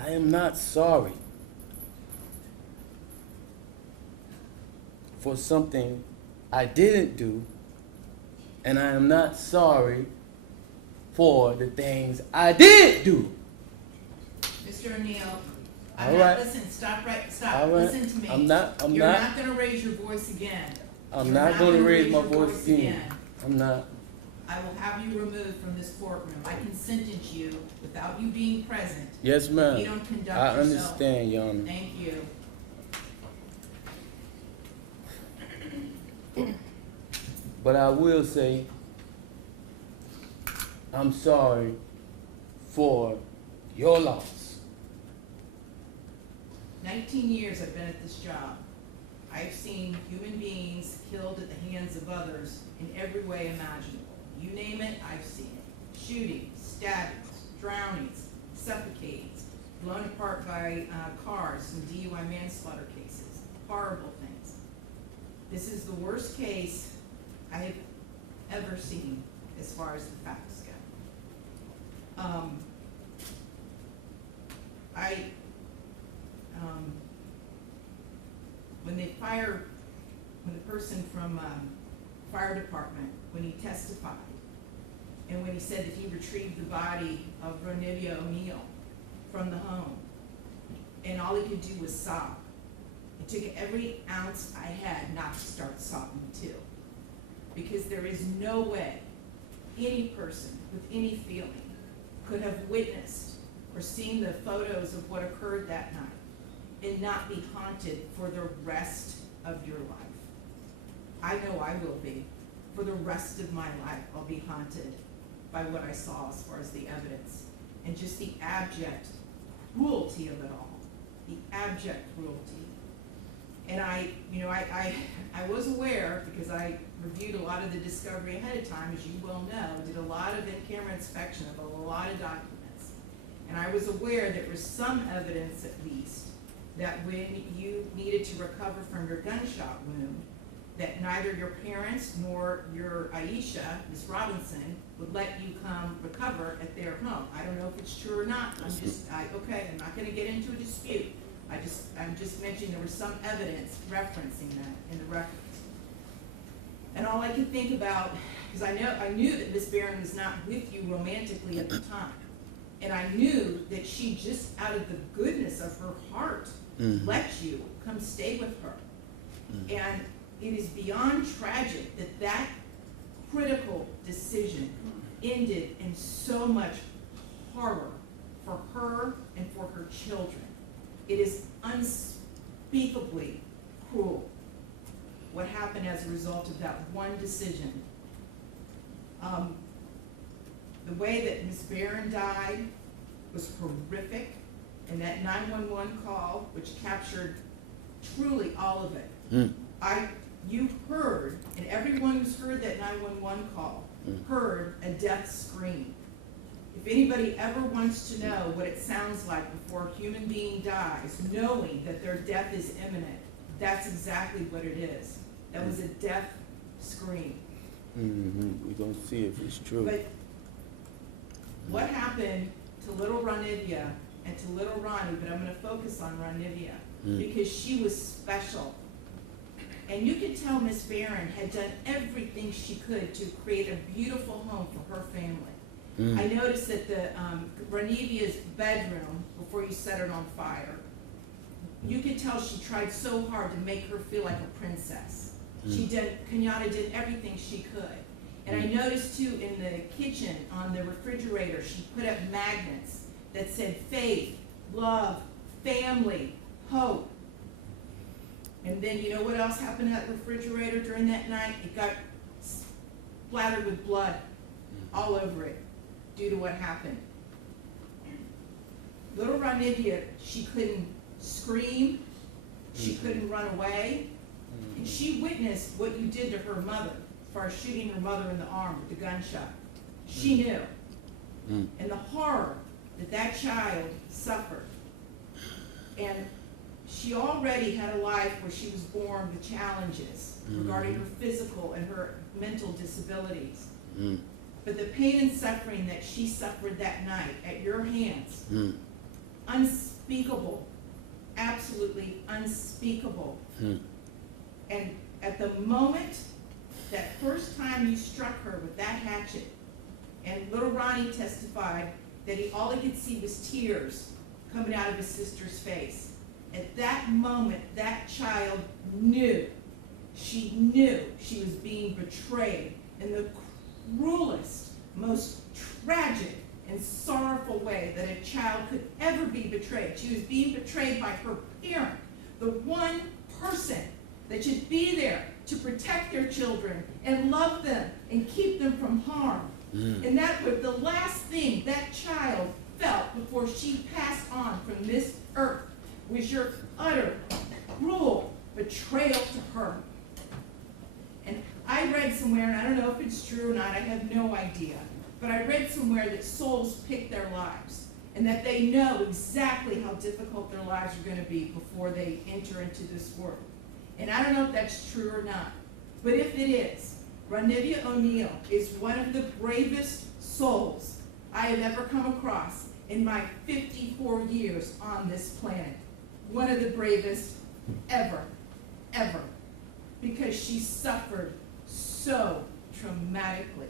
I am not sorry for something I didn't do, and I am not sorry for the things I did do. Mr. O'Neal, All right. Listen, stop. All right. Listen to me. I'm not You're not going to raise your voice again. I'm not going to raise my voice again. I'm not. I will have you removed from this courtroom. I can sentence you without you being present. Yes, ma'am. You don't conduct I yourself. understand, Your Honor. Thank you. But I will say, I'm sorry for your loss. 19 years I've been at this job. I've seen human beings killed at the hands of others in every way imaginable. You name it, I've seen it. Shootings, stabbings, drownings, suffocatings, blown apart by cars in DUI manslaughter cases. Horrible things. This is the worst case I have ever seen as far as the facts go. When the person from fire department, when he testified, and when he said that he retrieved the body of Ronnie O'Neal from the home, and all he could do was sob. It took every ounce I had not to start sobbing too. Because there is no way any person with any feeling could have witnessed or seen the photos of what occurred that night and not be haunted for the rest of your life. I know I will be. For the rest of my life, I'll be haunted by what I saw as far as the evidence and just the abject cruelty of it all. The abject cruelty. And I was aware, because I reviewed a lot of the discovery ahead of time, as you well know, did a lot of in-camera inspection of a lot of documents. And I was aware there was some evidence, at least, that when you needed to recover from your gunshot wound, that neither your parents nor your Aisha, Ms. Robinson, would let you come recover at their home. I don't know if it's true or not. I'm not going to get into a dispute. I'm just mentioning there was some evidence referencing that in the records. And all I could think about, because I knew that Ms. Barron was not with you romantically at the time. And I knew that she just out of the goodness of her heart let you come stay with her. And it is beyond tragic that that critical decision ended in so much horror for her and for her children. It is unspeakably cruel what happened as a result of that one decision. The way that Ms. Barron died was horrific, and that 911 call, which captured truly all of it. You heard, and everyone who's heard that 911 call heard a death scream. If anybody ever wants to know what it sounds like before a human being dies, knowing that their death is imminent, that's exactly what it is. That was a death scream. We're going to see if it's true. But what happened to little Ronivia and to little Ronnie, but I'm going to focus on Ronivia, because she was special. And you could tell Miss Barron had done everything she could to create a beautiful home for her family. I noticed that the Ronivia's bedroom, before you set it on fire, you could tell she tried so hard to make her feel like a princess. Kenyatta did everything she could. And I noticed too in the kitchen, on the refrigerator, she put up magnets that said faith, love, family, hope. And then you know what else happened to that refrigerator during that night? It got splattered with blood all over it due to what happened. Little Ronivia, she couldn't scream, she couldn't run away, and she witnessed what you did to her mother as far as shooting her mother in the arm with the gunshot. She knew. And the horror that that child suffered. And she already had a life where she was born with challenges regarding her physical and her mental disabilities. But the pain and suffering that she suffered that night at your hands, unspeakable, absolutely unspeakable. And at the moment, that first time you struck her with that hatchet, and little Ronnie testified that all he could see was tears coming out of his sister's face. At that moment, that child knew, she was being betrayed in the cruelest, most tragic and sorrowful way that a child could ever be betrayed. She was being betrayed by her parent, the one person that should be there to protect their children and love them and keep them from harm. And that was the last thing that child felt before she passed on from this earth, was your utter, cruel betrayal to her. And I read somewhere, and I don't know if it's true or not, I have no idea, but I read somewhere that souls pick their lives, and that they know exactly how difficult their lives are going to be before they enter into this world. And I don't know if that's true or not, but if it is, Ronnie O'Neal is one of the bravest souls I have ever come across in my 54 years on this planet. One of the bravest ever, ever, because she suffered so traumatically.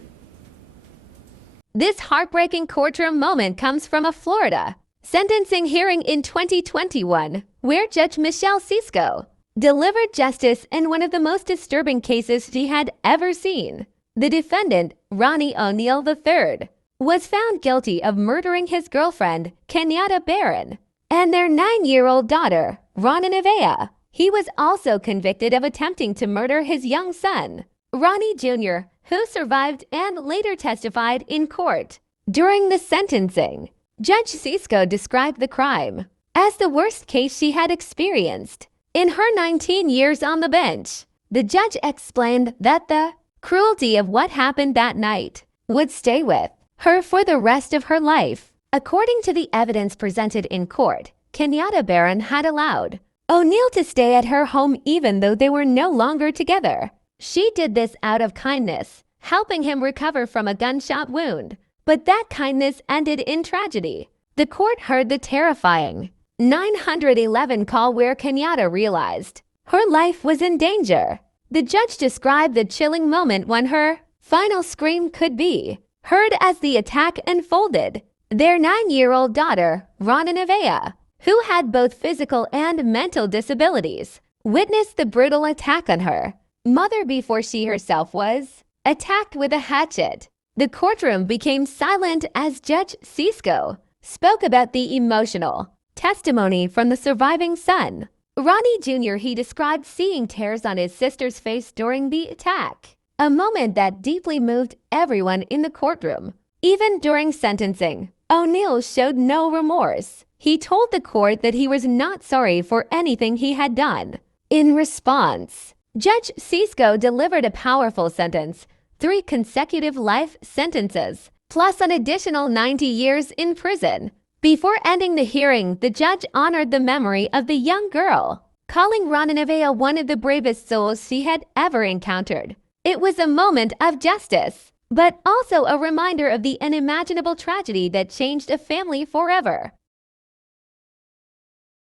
This heartbreaking courtroom moment comes from a Florida sentencing hearing in 2021, where Judge Michelle Sisco delivered justice in one of the most disturbing cases she had ever seen. The defendant, Ronnie O'Neal III, was found guilty of murdering his girlfriend, Kenyatta Barron, and their 9-year-old daughter, Ronnie O'Neal. He was also convicted of attempting to murder his young son, Ronnie Jr., who survived and later testified in court. During the sentencing, Judge Sisco described the crime as the worst case she had experienced. In her 19 years on the bench, the judge explained that the cruelty of what happened that night would stay with her for the rest of her life. According to the evidence presented in court, Kenyatta Barron had allowed O'Neal to stay at her home even though they were no longer together. She did this out of kindness, helping him recover from a gunshot wound. But that kindness ended in tragedy. The court heard the terrifying 911 call where Kenyatta realized her life was in danger. The judge described the chilling moment when her final scream could be heard as the attack unfolded. Their 9-year-old daughter, Ronnie O'Neal, who had both physical and mental disabilities, witnessed the brutal attack on her mother before she herself was attacked with a hatchet. The courtroom became silent as Judge Sisco spoke about the emotional testimony from the surviving son, Ronnie Jr. He described seeing tears on his sister's face during the attack, a moment that deeply moved everyone in the courtroom. Even during sentencing, O'Neal showed no remorse. He told the court that he was not sorry for anything he had done. In response, Judge Sisco delivered a powerful sentence: 3 consecutive life sentences, plus an additional 90 years in prison. Before ending the hearing, the judge honored the memory of the young girl, calling Ronnie O'Neal one of the bravest souls she had ever encountered. It was a moment of justice, but also a reminder of the unimaginable tragedy that changed a family forever.